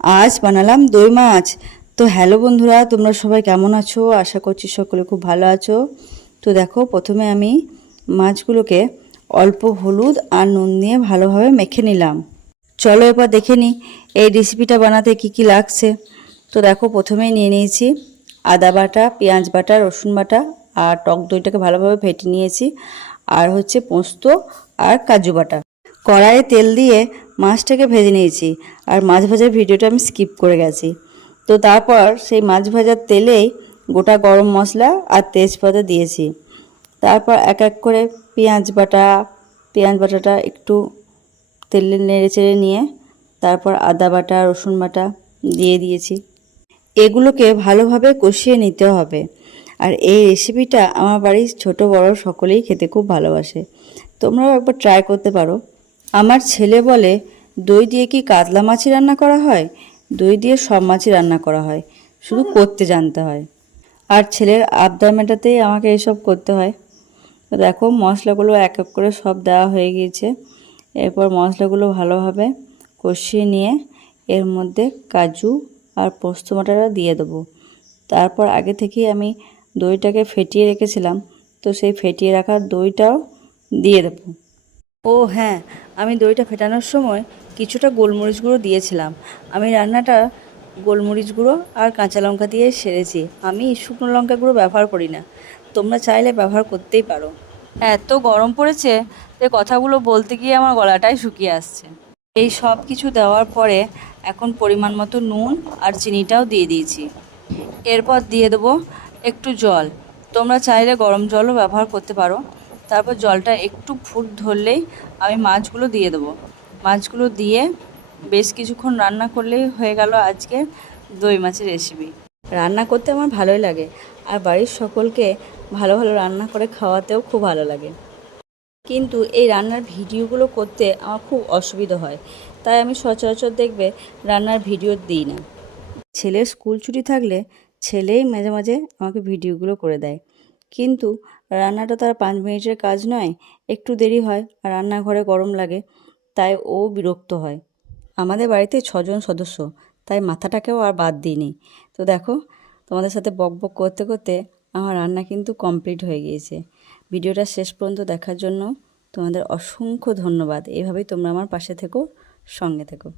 আজ বানালাম দই মাছ। তো হ্যালো বন্ধুরা, তোমরা সবাই কেমন আছো? আশা করছি সকলে খুব ভালো আছো। তো দেখো, প্রথমে আমি মাছগুলোকে অল্প হলুদ আর নুন দিয়ে ভালোভাবে মেখে নিলাম। চলো এবার দেখে নিই এই রেসিপিটা বানাতে কি কি লাগছে। তো দেখো, প্রথমেই নিয়ে নিয়েছি আদা বাটা, পেঁয়াজ বাটা, রসুন বাটা আর টক দইটাকে ভালোভাবে ফেটে নিয়েছি। আর হচ্ছে পোস্ত আর কাজু বাটা। কড়াইয়ে তেল দিয়ে মাছটাকে ভেজে নিয়েছি। আর মাছ ভাজার ভিডিওটা আমি স্কিপ করে গেছি। তো তারপর সেই মাছ ভাজার তেলেই গোটা গরম মশলা আর তেজপাতা দিয়েছি। তারপর এক এক করে পেঁয়াজ বাটাটা একটু তেলে নেড়ে চেড়ে নিয়ে তারপর আদা বাটা, রসুন বাটা দিয়ে দিয়েছি। এগুলোকে ভালোভাবে কষিয়ে নিতে হবে। আর এই রেসিপিটা আমার বাড়ির ছোট বড় সকলেই খেতে খুব ভালোবাসে। তোমরাও একবার ট্রাই করতে পারো। আমার ছেলে বলে, দই দিয়ে কি কাতলা মাছই রান্না করা হয়? দই দিয়ে সব মাছই রান্না করা হয়, শুধু করতে জানতে হয়। আর ছেলের আবদার মেটাতেই আমাকে এসব করতে হয়। তো দেখো, মশলাগুলো এক এক করে সব দেওয়া হয়ে গিয়েছে। এরপর মশলাগুলো ভালোভাবে কষিয়ে নিয়ে এর মধ্যে কাজু আর পোস্ত বাটাটা দিয়ে দেবো। তারপর আগে থেকেই আমি দইটাকে ফেটিয়ে রেখেছিলাম, তো সেই ফেটিয়ে রাখা দইটাও দিয়ে দেবো। ও হ্যাঁ, আমি দইটা ফেটানোর সময় কিছুটা গোলমরিচ গুঁড়ো দিয়েছিলাম। আমি রান্নাটা গোলমরিচ গুঁড়ো আর কাঁচা লঙ্কা দিয়ে সেরেছি। আমি শুকনো লঙ্কা গুঁড়ো ব্যবহার করি না। তোমরা চাইলে ব্যবহার করতেই পারো। এত গরম পড়েছে যে কথাগুলো বলতে গিয়ে আমার গলাটাই শুকিয়ে আসছে। এই সব কিছু দেওয়ার পরে এখন পরিমাণ মতো নুন আর চিনিটাও দিয়ে দিয়েছি। এরপর দিয়ে দেবো একটু জল। তোমরা চাইলে গরম জলও ব্যবহার করতে পারো। তারপর জলটা একটু ফুট ধরলেই আমি মাছগুলো দিয়ে দেবো। মাছগুলো দিয়ে বেশ কিছুক্ষণ রান্না করলেই হয়ে গেল আজকে দই মাছের রেসিপি। রান্না করতে আমার ভালোই লাগে, আর বাড়ির সকলকে ভালো ভালো রান্না করে খাওয়াতেও খুব ভালো লাগে। কিন্তু এই রান্নার ভিডিওগুলো করতে আমার খুব অসুবিধা হয়, তাই আমি সচরাচর দেখবে রান্নার ভিডিও দিই না। ছেলের স্কুল ছুটি থাকলে ছেলেই মাঝে মাঝে আমাকে ভিডিওগুলো করে দেয়। কিন্তু রান্নাটা তার 5 মিনিটের কাজ নয়, একটু দেরি হয় আর রান্নাঘরে গরম লাগে, তাই ও বিরক্ত হয়। আমাদের বাড়িতে 6 জন সদস্য, তাই মাথাটাকেও আর বাদ দিইনি। তো দেখো, তোমাদের সাথে বক বক করতে করতে আমার রান্না কিন্তু কমপ্লিট হয়ে গিয়েছে। ভিডিওটা শেষ পর্যন্ত দেখার জন্য তোমাদের অসংখ্য ধন্যবাদ। এভাবেই তোমরা আমার পাশে থেকো, সঙ্গে থেকো।